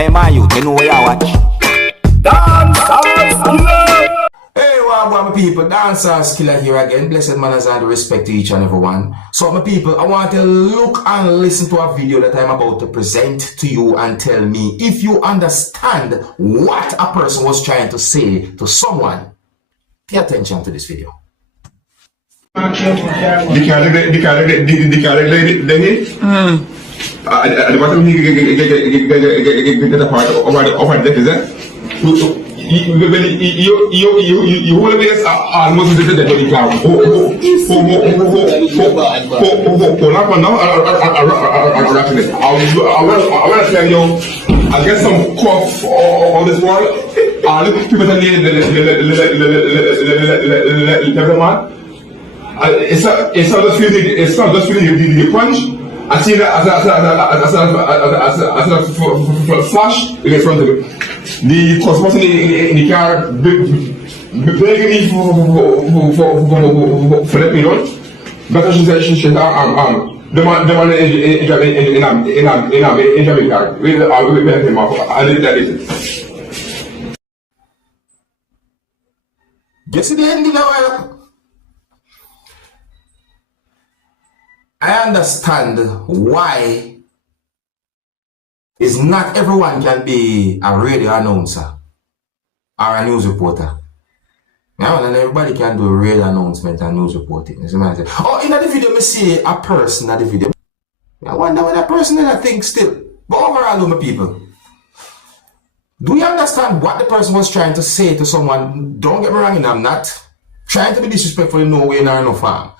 Hey, my youth, you know where you watch. Dancehall skilla. Hey, what my people, Dancehall skilla here again. Blessed manners and respect to each and every one. So, my people, I want to look and listen to a video that I'm about to present to you and tell me if you understand what a person was trying to say to someone. Pay attention to this video. The bottom he get a part of that is that you hold this almost the dead body cloud. I want to tell you, I get some cough on this wall. Look people that the man. It's not just feeling the punch. I see that as a flash in front of it. The person in the car begging me for let me know. Because she said she the man in the car. We let him off. I did that. Guess the ending now. I understand why is not everyone can be a radio announcer or a news reporter. Now, and everybody can do radio announcement and news reporting. Oh, in the video, I see a person in the video. I wonder what that person is I think still. But overall, my people, do you understand what the person was trying to say to someone? Don't get me wrong, I'm not trying to be disrespectful in no way nor no form.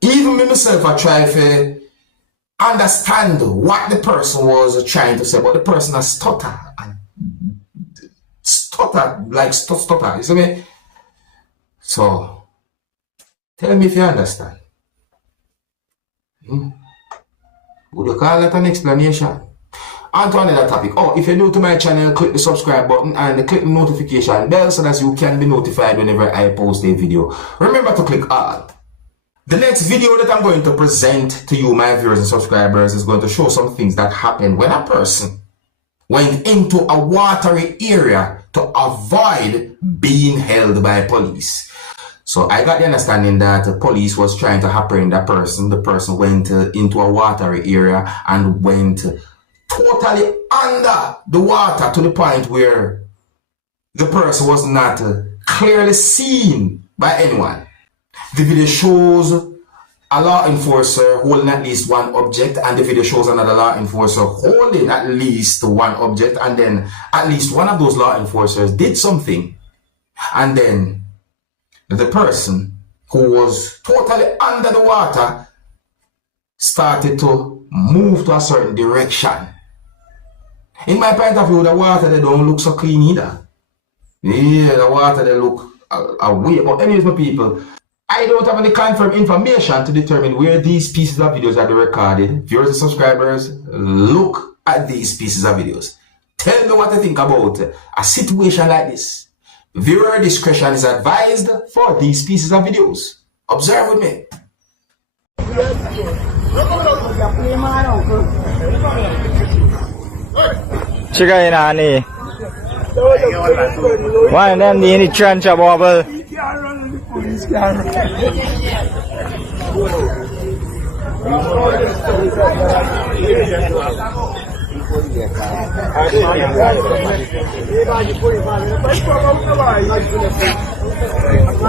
Even me myself, I try to understand what the person was trying to say, but the person has stutter and stutter, you see me? So, tell me if you understand. Would you call that an explanation? On to another topic. Oh, if you're new to my channel, click the subscribe button and click the notification bell so that you can be notified whenever I post a video. Remember to click all. The next video that I'm going to present to you, my viewers and subscribers, is going to show some things that happened when a person went into a watery area to avoid being held by police. So I got the understanding that the police was trying to apprehend that person. The person went into a watery area and went totally under the water to the point where the person was not clearly seen by anyone. The video shows a law enforcer holding at least one object, and the video shows another law enforcer holding at least one object, and then at least one of those law enforcers did something, and then the person who was totally under the water started to move to a certain direction. In my point of view, the water, they don't look so clean either. Yeah, the water, they look away. But anyways, my people, I don't have any confirmed information to determine where these pieces of videos are recorded. Viewers and subscribers, look at these pieces of videos. Tell me what you think about a situation like this. Viewer discretion is advised for these pieces of videos. Observe with me. Chica nani? Why them the any chance about? Police car.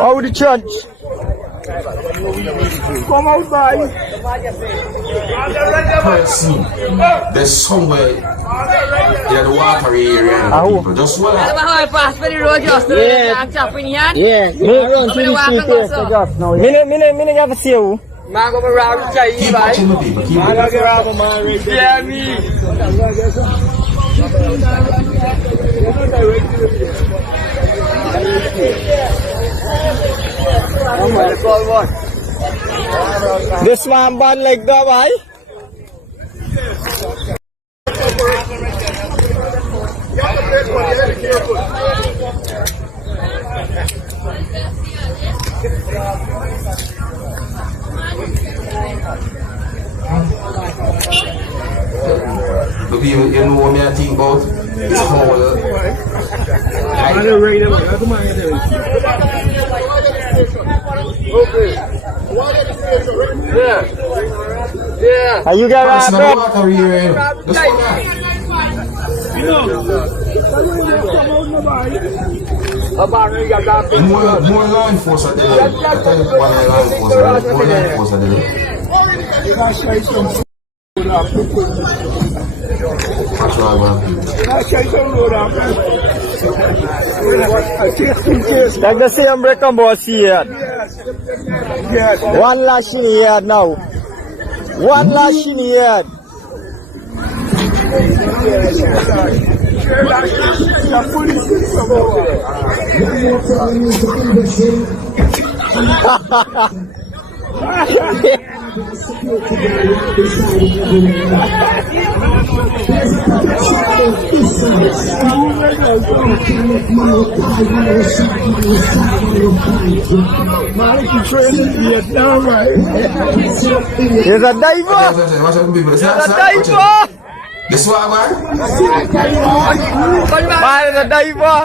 Oh, the church. Come out by. Person, there's somewhere in the watery area. People just what? Yeah. Minute have a seal. Keep watching the people. Keep watching. Yeah, me. This one bad like that, why? You know what I think about? about this whole Are you get right, personal bro? water here. That's what more law enforcement there. I tell you, one law enforcement, more law enforcement there. What's wrong, man? Like the same break on boss here. One lash in here now. One lash in here. Here's a diver. What's up, people? Here's a diver. This one, man? Man, here's a diver.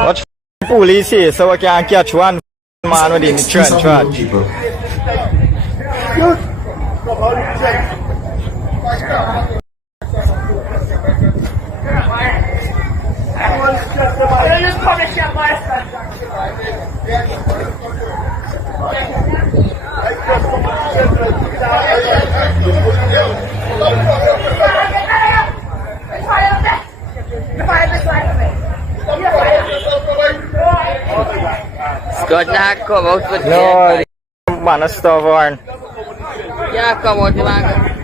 Watch police here so I can catch one man within the trench. Scott na come out with No, man, that's stubborn. Yeah, come out, man.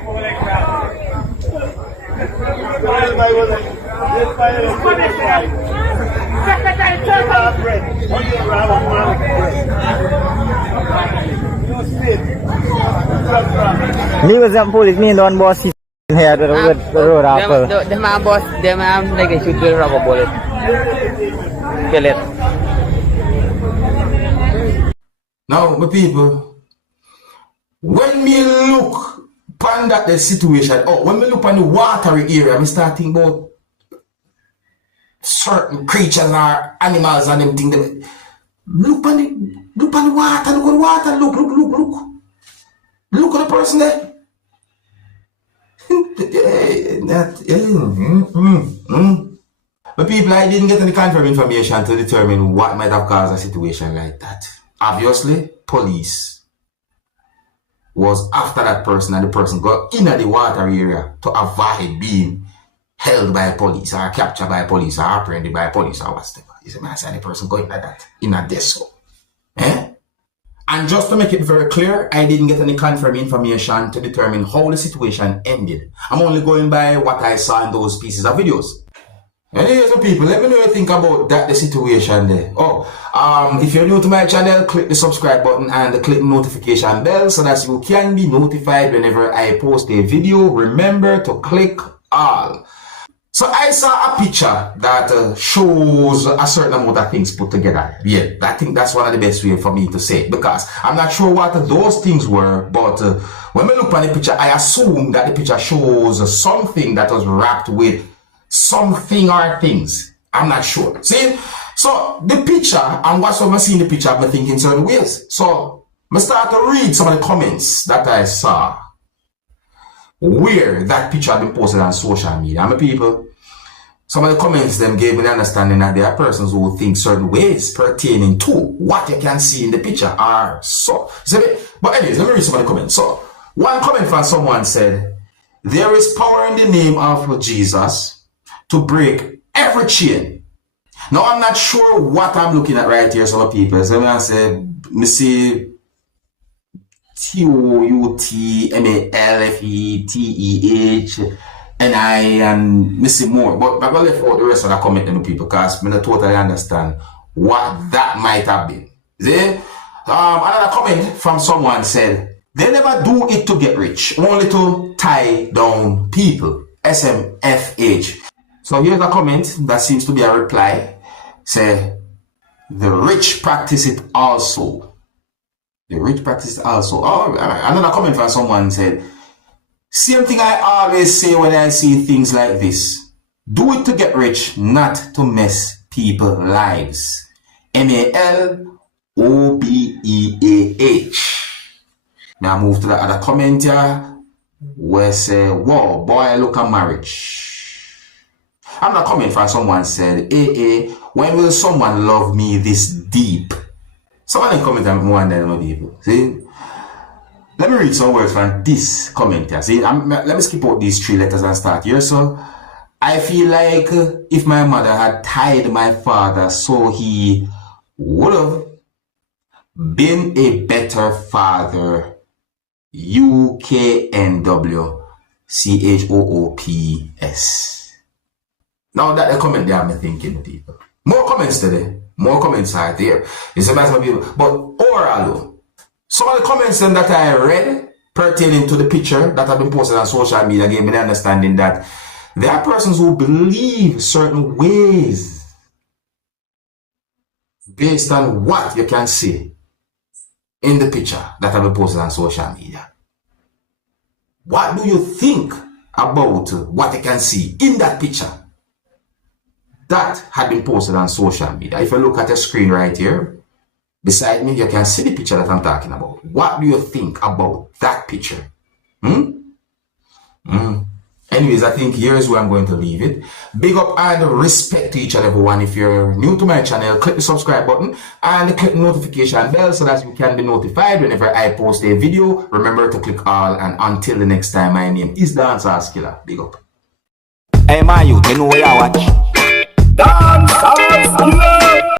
Me was some police, me don't boss here with the road apple. The man boss, the man like a shoot with a rubber bullet. Kill it. Now, my people, when me look upon that the situation, when me look on the watery area, me start thinking about certain creatures or animals and them things. Look on the water, look at the water, look. Look at the person there. But people, I didn't get any confirmed information to determine what might have caused a situation like that. Obviously, police was after that person and the person got in the water area to avoid being held by police or captured by police or apprehended by police or whatever. You see, man, I said the person going like that in a deso. And just to make it very clear, I didn't get any confirmed information to determine how the situation ended. I'm only going by what I saw in those pieces of videos. Anyways, people, let me know what you think about the situation there. If you're new to my channel, click the subscribe button and click the notification bell so that you can be notified whenever I post a video. Remember to click all. So I saw a picture that shows a certain amount of things put together. Yeah, I think that's one of the best way for me to say it, because I'm not sure what those things were, but when we look at the picture, I assume that the picture shows something that was wrapped with something or things. I'm not sure. See? So the picture, and what's when I see in the picture, I've been thinking certain ways. So I start to read some of the comments that I saw where that picture had been posted on social media. And my people, some of the comments them gave me the understanding that there are persons who think certain ways pertaining to what you can see in the picture are so. But anyways, let me read some of the comments. So one comment from someone said, "There is power in the name of Jesus to break every chain." Now I'm not sure what I'm looking at right here, some of people. So I say, me see TOUTMALFETEHNI and me see more. But I'm going to leave out the rest of the comment to people because I don't totally understand what that might have been. See? Another comment from someone said, "They never do it to get rich, only to tie down people." SMFH. So here's a comment that seems to be a reply. Say, the rich practice it also. The rich practice it also. Oh, another comment from someone said, same thing I always say when I see things like this. Do it to get rich, not to mess people's lives. MALOBEAH. Now move to the other comment here. Where say, whoa, boy, look at marriage. Another comment from someone said, when will someone love me this deep? Someone comment more than other people. See? Let me read some words from this comment here. See, let me skip out these 3 letters and start here. So, I feel like if my mother had tied my father so he would have been a better father. UKNWCHOOPS. Now that the comment there, I'm thinking people. More comments today. More comments are there. It's a matter of people. But overall, some of the comments that I read pertaining to the picture that have been posted on social media gave me the understanding that there are persons who believe certain ways based on what you can see in the picture that have been posted on social media. What do you think about what you can see in that picture that had been posted on social media? If you look at the screen right here, beside me, you can see the picture that I'm talking about. What do you think about that picture? Anyways, I think here's where I'm going to leave it. Big up and respect to each and everyone. If you're new to my channel, click the subscribe button and click the notification bell so that you can be notified whenever I post a video. Remember to click all, and until the next time, my name is Dancehall Skilla. Big up. Hey, my youth, you know where you watch.